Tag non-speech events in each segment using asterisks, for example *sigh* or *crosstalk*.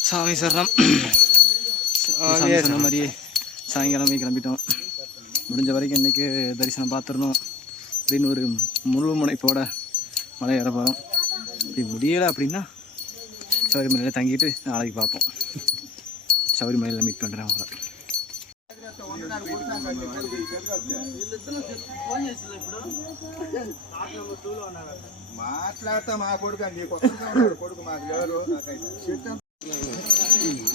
சாமி சரணம் *clears throat* சாமி சொன்ன மாதிரியே சாயங்காலமே கிளம்பிட்டோம் முடிஞ்ச வரைக்கும் இன்றைக்கி தரிசனம் பார்த்துருந்தோம் அப்படின்னு ஒரு முழு முனைப்போட மலை ஏற போகிறோம் இப்படி முடியலை அப்படின்னா சபரிமலையில் தங்கிட்டு நாளைக்கு பார்ப்போம் சபரிமலையில் மீட் பண்ணுறேன் அவங்கள మాట్లాడతా మా కొడుకు అండి కొత్తగా ఉన్నాడు కొడుకు మాకు లేరు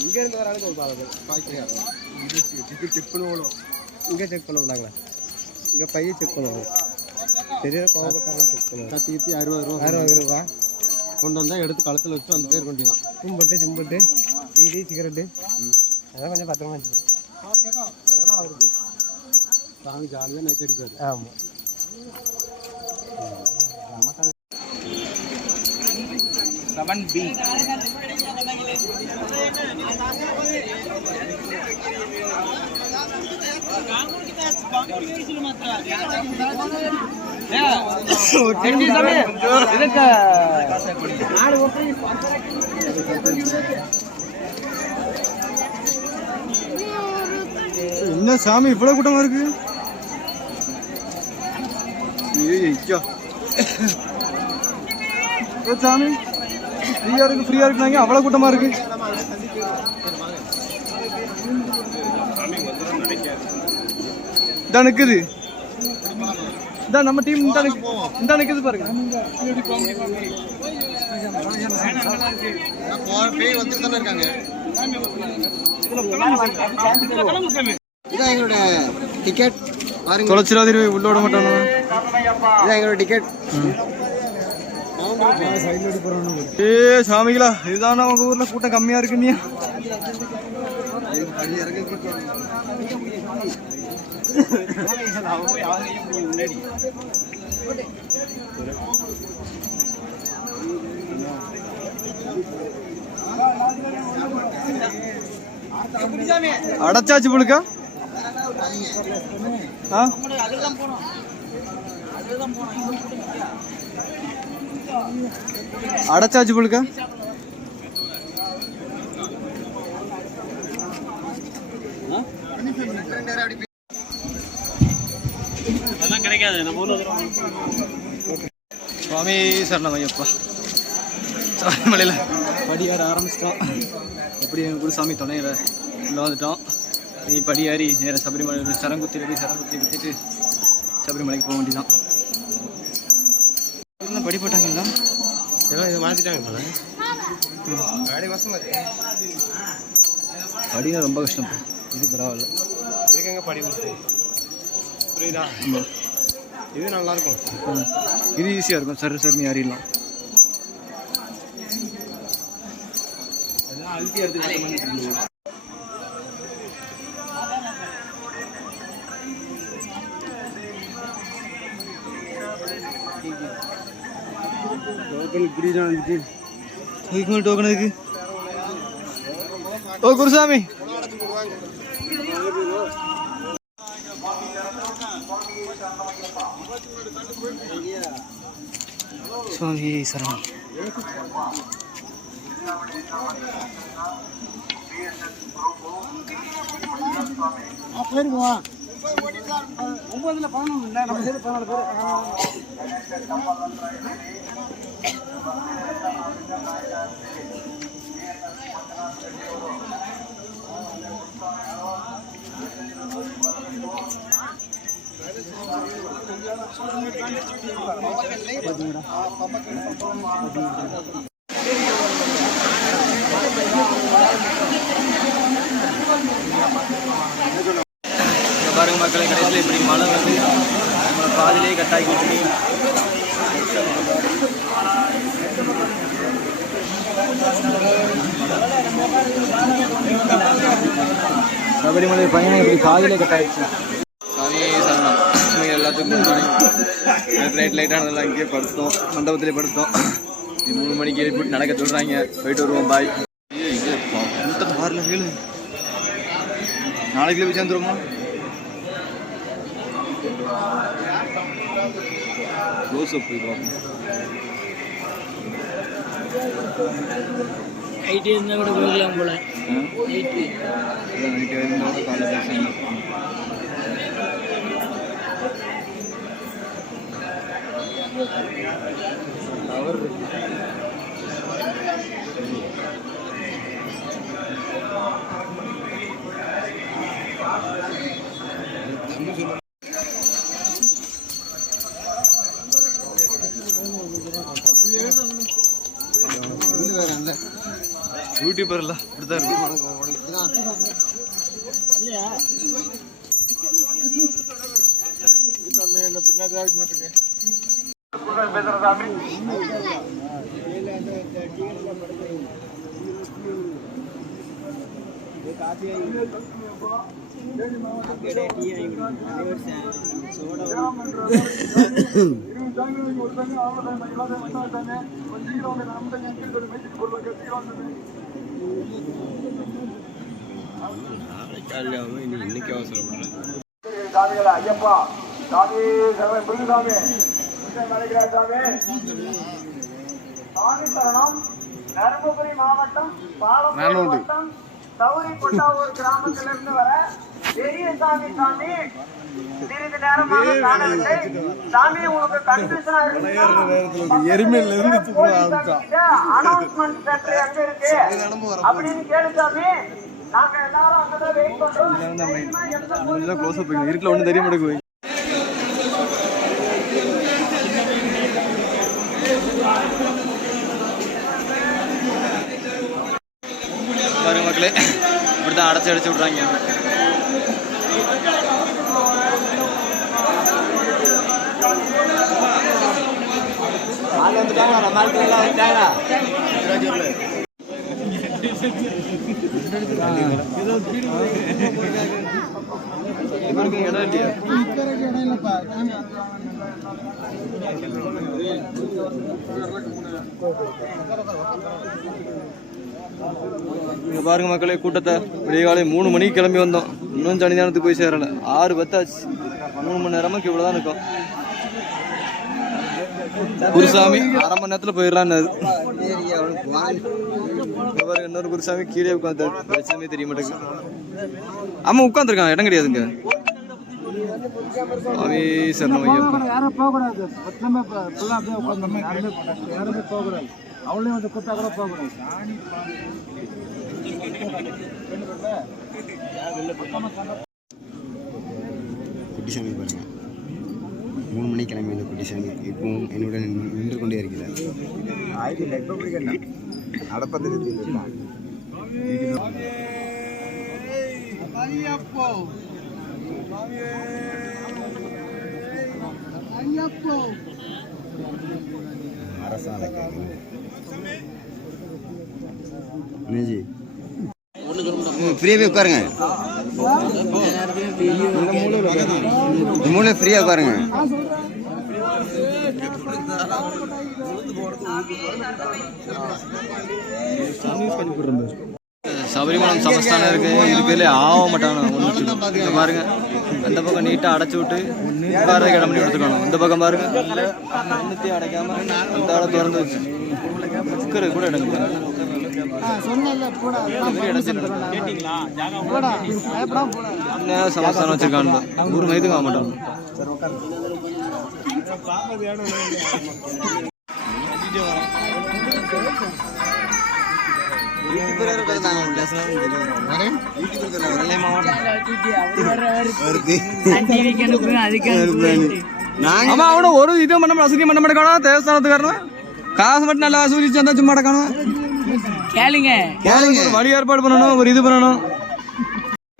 இங்கேருந்து வராங்க ஒரு பாலம் டிக்கெட் செக் பண்ணுவோம் இங்கே செக் பண்ணுவோம் நாங்கள். இங்கே பையன் செக் பண்ணுவோம். சரியா கோவப்பட்டாலும் செக் பண்ணுவோம். கத்திக்கிட்டு அறுபது ரூபா அறுபது ரூபா. கொண்டு வந்தா எடுத்து கழுத்தில் வச்சு அந்த பேர் கொண்டு தான் கும்பட்டு சிம்பட்டு. PT cigarette. அதெல்லாம் கொஞ்சம் பத்திரமா வச்சுக்கணும். சாமி ஜாலியாக நைட் அடிக்காது ஆமாம் செவன் பி. என்ன சாமி இவ்வளவு கூட்டமா இருக்கு? ஐயோ ஏ சாமி. ஃப்ரீயாக இருக்கு ஃப்ரீயாக இருக்குனாங்க. அவ்வளோ கூட்டமாக இருக்கு. இதான் நிற்குது இதான் நம்ம டீம் இந்த இந்த நிற்குது பாருங்க. இதான் எங்களோட டிக்கெட் பாருங்க. தொலைச்சிடாதீரு உள்ள விட மாட்டானு இதான் எங்களோட டிக்கெட் ஏ சாமிகளா இதுதானே உங்க ஊர்ல கூட்டம் கம்மியா இருக்கு நீ? அடைச்சாச்சு புழுக்கா? ஆ? போனோம் புழுக்கா? சுவாமி சரணம் ஐயப்பா சபரிமலையில் படி ஏற ஆரம்பிச்சிட்டோம். எப்படி எங்கள் குருசாமி துணையில் உள்ள வந்துட்டோம் நீ படி ஏறி நேராக சபரிமலை சரங்குத்தி ரெடி சரங்குத்தி குத்திட்டு சபரிமலைக்கு போக வேண்டியதான் இதெல்லாம் படி போட்டாங்களா எல்லாம் இதை மாற்றிட்டாங்க போல. படினா ரொம்ப கஷ்டம். இது பரவாயில்ல. இருக்காங்க படி மாதம் புரியுதா? இது நல்லா இருக்கும் ம். இது ஈஸியாக இருக்கும். சரி சரின்னு ஏறிடலாம். இப்படி தான் வந்துச்சு இதுக்கு மேலே டோக்கன் இருக்கு ஓ குருசாமி சுவாமி சரணம் இங்க பாருங்க மக்களை கடைசியில் இப்படி மழை வந்து நம்மளை பாதிலேயே கட்டாக்கி விட்டுட்டு சபரிமலை பயணம் இப்படி காதிலே கட்டாயிடுச்சு? சாமி சரணம். எல்லாத்துக்கும் நைட் லைட் லைட்டானதெல்லாம் இங்கேயே படுத்தோம். மண்டபத்திலே படுத்தோம். மூணு மணிக்கு எழுப்பிட்டு நடக்க சொல்கிறாங்க போயிட்டு வருவோம் பாய் இது கூட்டத்தை பாருல கேளு நாளைக்கு போய் சேர்ந்துருமா க்ளோஸ் அப் போய் பார்ப்போம். நைட்டு இருந்தால் கூட போகலாம் போல. நைட்டு நைட்டு இருந்தோட காலேஜ் டவர் இருக்கு. ಯೂಟ್ಯೂಬ್ ಬರಲ್ಲ ಬಿಡ್ತಾರೆ ಸೋಡ இன்னைக்கு அவசரப்படுறேன் சாமிகளா ஐயப்பா சாமி சாமி சாமி சரணம் தருமபுரி மாவட்டம் பாலம் மாவட்டம் சௌரி கொட்டாவூர் கிராமத்திலிருந்து வர பெரிய சாமி சிறிது நேரமாக காணவில்லை. சாமி உங்களுக்கு கன்ஃபியூஷனா எருமையில இருந்து அனௌன்ஸ்மெண்ட் சென்டர் எங்க இருக்கு? அப்படின்னு கேளு சாமி. நாங்க எல்லாரும் அங்கதான் வெயிட் பண்றோம். இருட்டில் ஒன்றும் தெரிய மாட்டேங்குது பாருங்க மக்களே தான் அடைச்சி அடைச்சி விட்றாங்க. இவருக்கு இடம் இல்லையா? இங்கே பாருங்க மக்களே கூட்டத்தை. விடிய காலை மூணு மணிக்கு கிளம்பி வந்தோம். இன்னும் சனிதானத்துக்கு போய் சேரல. ஆறு பத்தாச்சு. மூணு மணி நேரமுக்கு இவ்வளோ தான் இருக்கும். குருசாமி அரை மணி நேரத்தில் போயிடலான்னு. பாருங்க இன்னொரு குருசாமி கீழே உட்காந்து பிரச்சனையே தெரிய மாட்டேங்குது. ஆமாம் உட்காந்துருக்கான் இடம் கிடையாதுங்க. சுவாமி சரணம் ஐயப்பா அவளே வந்து கூட்டா கூட போகக்கூடாது குட்டிசாமி பாருங்க. மூணு மணிக்கு கிளம்பி இந்த குட்டிசாமி இப்பவும் என்னுடன் நின்று கொண்டே இருக்கிறார். ஆயிரத்தி எப்போ பிடிக்கணும் அடப்பத்திற்கு அரசாலை ஜி ஃப்ரீயாகவே உட்காருங்க. இந்த மூணு ஃப்ரீயாக உட்காருங்க. சபரிமலம் சமஸ்தானம் இருக்கு இது பேர்ல ஆக மாட்டாங்க ஒன்று பாருங்க. அந்த பக்கம் நீட்டா அடைச்சு விட்டு உட்கார இடம் பண்ணி எடுத்துக்கணும். இந்த பக்கம் பாருங்க. ஒன்றுத்தையும் அடைக்காம அந்த ஆளை திறந்து வச்சு. உட்கார கூட. என்ன சமஸ்தானம் வச்சிருக்காங்க? ஒரு மையத்துக்கு ஆக மாட்டாங்க. ஆமா அவன ஒரு இது பண்ண வசதி பண்ண மாட்டேக்கான தேவஸ்தானத்துக்காரன்? காசு மட்டும் நல்லா வசூலிச்சு வந்தா சும்மா அடக்கணும் கேளுங்க. கேளுங்க. ஒரு வழி ஏற்பாடு பண்ணணும் ஒரு இது பண்ணணும்.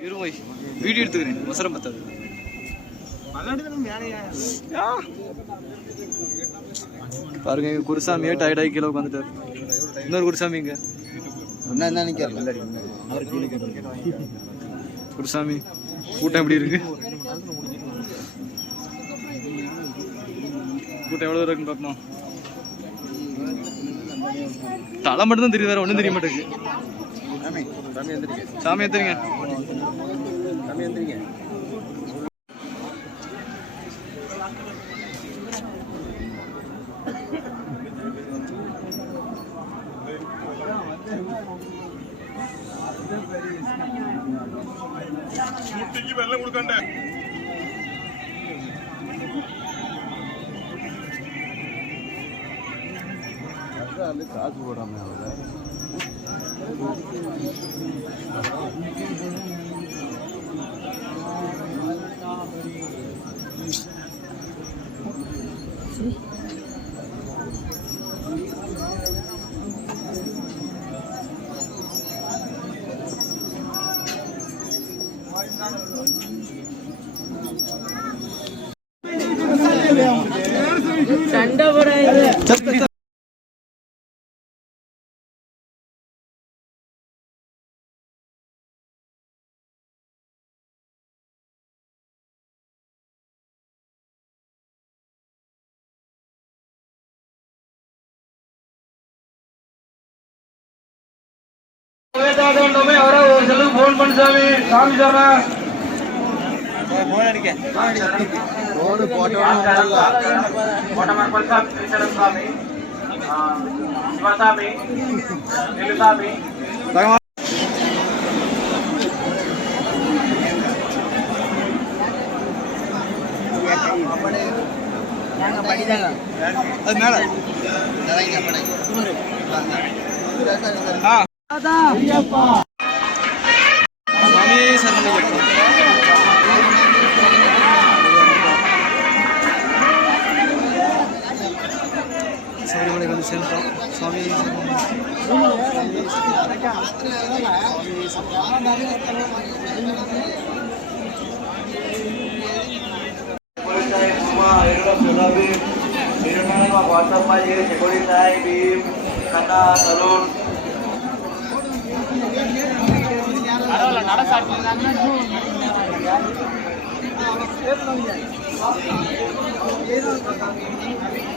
இருவோய் வீடியோ எடுத்துக்கிறேன். அவசரம் பத்தாது. ஆ. பாருங்க குருசாமியே டயர்டாகி கீழே உட்காந்துட்டாரு இன்னொரு குருசாமி இங்க. என்ன நினைக்கிறேன் குருசாமி கூட்டம் எப்படி இருக்கு? கூட்டம் எவ்வளவு இருக்குன்னு பார்ப்போம் தலை மட்டும் தான் தெரியுது வேற ஒன்றும் தெரிய மாட்டேங்குது. சாமி കുട്ടിക്ക് വെള്ളം കൊടുക്കണ്ടേ കാശ് പോടാൻ അവിടെ ठंडा बड़ा है ೊಮ್ಮೆ ಅವರ ஒரு செலவு போன் பண்ண சாமி சாமி சொல்றேன் Ada. Iya, Pak. Kami sedang சரணமையப்பா சபரிமலை வந்து சேர்ந்தோம் சுவாமி மஞ்சள் சந்தனம் எங்கனையா இருக்கா மஞ்சள்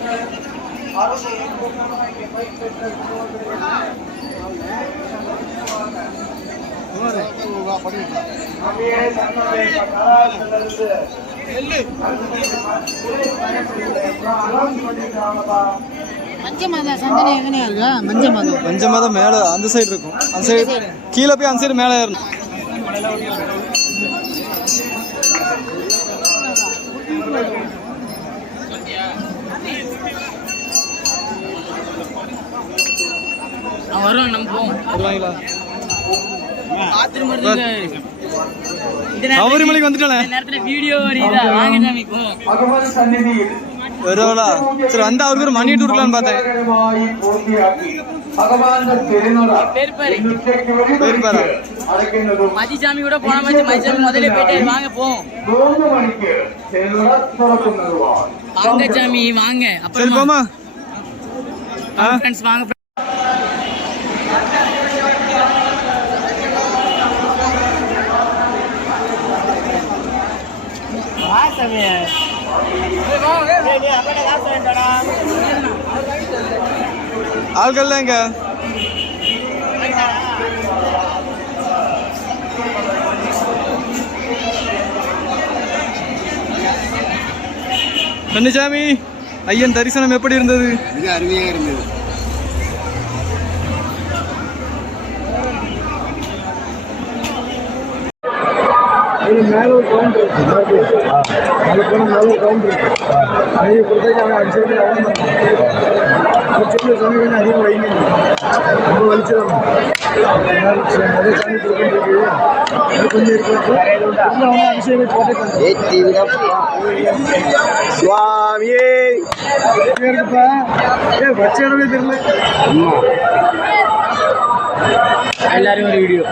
மதம் மஞ்ச தான் மேல அந்த சைடு இருக்கும். அந்த சைடு கீழே போய் அந்த சைடு மேலே ஏறணும். வரும் நம்புவோம் வருவாங்களா? சபரிமலைக்கு வந்துட்டாலே வீடியோ சரி வந்து அவருக்கு ஒரு மணி கொடுக்கலான்னு பார்த்தேன். பெருப்பாரா மதிசாமி கூட போன மாதிரி மதிசாமி முதல்ல போயிட்டு வாங்க போவோம் வாங்க சாமி வாங்க. அப்புறம். வாங்க வாங்க ஆள்கள்லாம் எங்க? கன்னிசாமி ஐயன் தரிசனம் எப்படி இருந்தது? மிக அருமையாக இருந்தது. மேலே ஒரு கவுண்டர் இருக்கு அது போன மேலே ஒரு கவுண்டர் இருக்கு நிறைய கொடுத்தாச்சு அவன் அடிச்சு அவன் சொல்லி சாமி கொஞ்சம் அதிகம் வைங்க ரொம்ப வலிச்சிடணும் அதே சாமி கொடுக்கிட்டு அது கொஞ்சம் இருக்கு அவனை அபிஷேகம் போட்டு சுவாமியே. இருக்குப்பா ஏ வச்ச இடமே தெரியல. எல்லாரும் ஒரு வீடியோ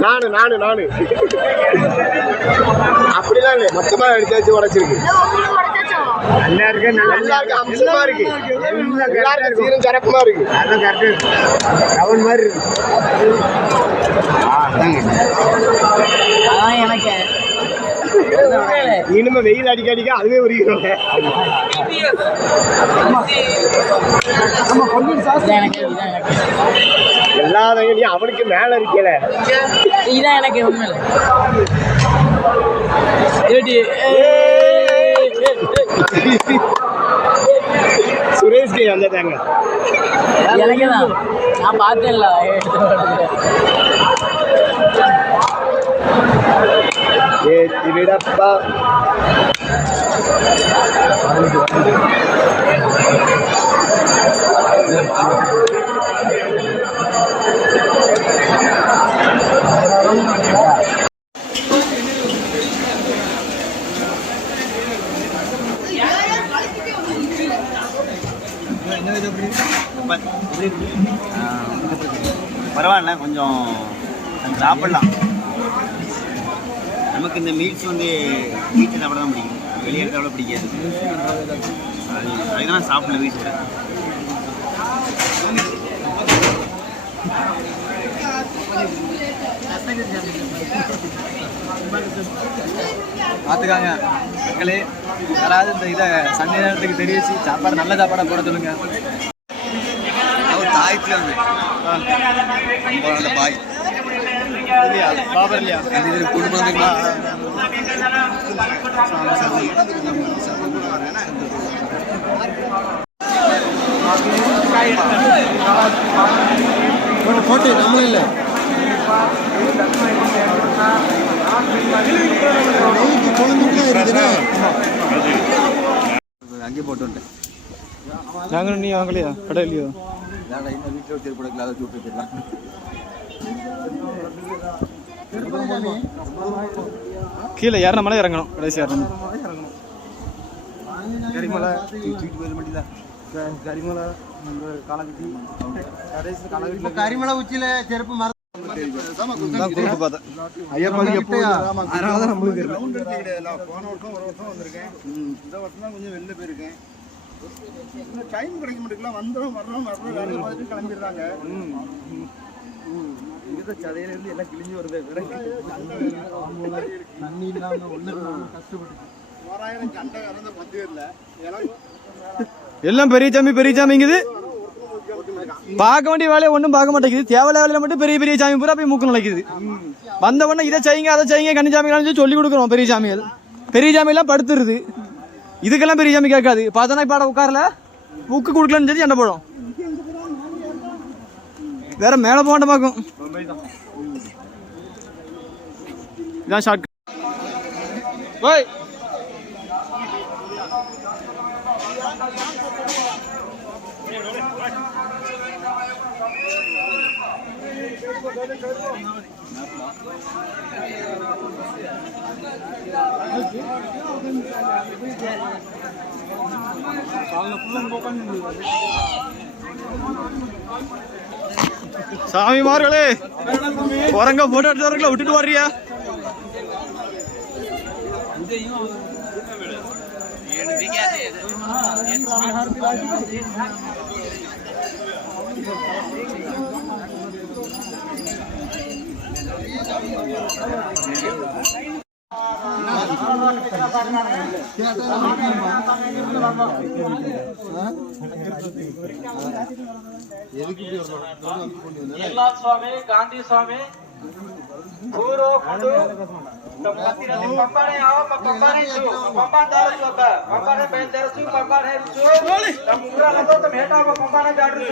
நானு நானு நானு. அப்படிலாம் இல்லை மொத்தமா எடுத்தாச்சு உடைச்சிருக்கு. நல்லா இருக்கு. நல்லா இருக்கு. அம்சமா இருக்கு எல்லாருக்கும் சீரும் சிறப்புமா இருக்கு. அதான் கரெக்ட் டவுன் மாதிரி இருக்கு. அதான் எனக்கு. இனிமே வெயில் அடிக்க அடிக்க அதுவே உரிக்கிறோம். எல்லா வகையிலையும் அவனுக்கு மேல இருக்கல இதான் எனக்கு உண்மை சுரேஷ்க்கு வந்ததாங்க எனக்கு தான் நான் பார்த்தேன்ல எடுத்து விடப்பா பரவாயில்ல கொஞ்சம் கொஞ்சம் சாப்பிடலாம். நமக்கு இந்த மீல்ஸ் வந்து வீட்டில் சாப்பிட தான் பிடிக்கும். வெளியே சாப்பிட பிடிக்காது. அது அதுதான் சாப்பிடல வீட்டில் பார்த்துக்காங்க மக்களே யாராவது இந்த இதை சண்டை நேரத்துக்கு தெரிவிச்சு சாப்பாடு நல்ல சாப்பாடாக போட சொல்லுங்க. அவர் தாய்க்கு வந்து அந்த பாய் இல்லையா பாபர் இல்லையா இது குடும்பம் போட்டு நம்மளும் இல்லை அங்கேயே போட்டு நாங்களும் நீ வாங்கலையா கடை இல்லையோ வீட்டில் வச்சு கூட கீழே ஏறின மலை இறங்கணும் கடைசி இறங்கணும் கரிமலை தூக்கிட்டு போயிட மாட்டேதா கரிமலை கரிமலை உச்சியில செருப்பு ஒரு வருஷம் வந்திருக்கேன். இந்த வருஷம் தான் கொஞ்சம் வெளில போயிருக்கேன். டைம் கிடைக்க மாட்டேங்கல வந்துடும் வர்றோம் வர்றோம் வேலை பார்த்துட்டு கிளம்பிடுறாங்க. எல்லாம் கிழிஞ்சு வருது. தண்ணி இல்லாம ஒண்ணு கஷ்டப்பட்டு எல்லாம் பெரிய சாமி பெரிய சாமிங்குது பார்க்க வேண்டிய வேலையை ஒன்றும் பார்க்க மாட்டேங்குது. தேவையில்ல வேலையில மட்டும் பெரிய பெரிய சாமி பூரா போய் மூக்கு நினைக்குது வந்த உடனே இதை செய்யுங்க அதை செய்யுங்க கண்ணி சாமி சொல்லி கொடுக்குறோம் பெரிய சாமிகள் பெரிய சாமியெல்லாம் படுத்துருது. இதுக்கெல்லாம் பெரிய சாமி கேட்காது. பார்த்தோன்னா இப்போ உட்காரல. புக்கு கொடுக்கலன்னு சொல்லி என்ன போடும். வேற மேலே போக பார்க்கும். இதான் ஷார்ட் ஓய். சாமிமார்களே குரங்க போட்டோ எடுத்தவர்களை விட்டுட்டு வர்றியா Thank you. ಸ್ವಾಮಿ ಗಾಂಧಿ ಸ್ವಾಮಿ ಊರು ಕೊಂಡು ಪತ್ತಿನಲ್ಲಿ ಪಂಬಾನೆ ಯಾವ ಪಂಬಾನೆ ಇತ್ತು ಪಂಬಾನ್ ದಾರಸು ಅಕ್ಕ ಪಂಬಾನೆ ಬೇಲ್ ದಾರಸು ಪಂಬಾನೆ ಇರುಸು ನಮ್ಮ ಊರಲ್ಲ ತಮ್ಮ ಹೇಟಾವ ಪಂಬಾನೆ ಜಾಡ್ರು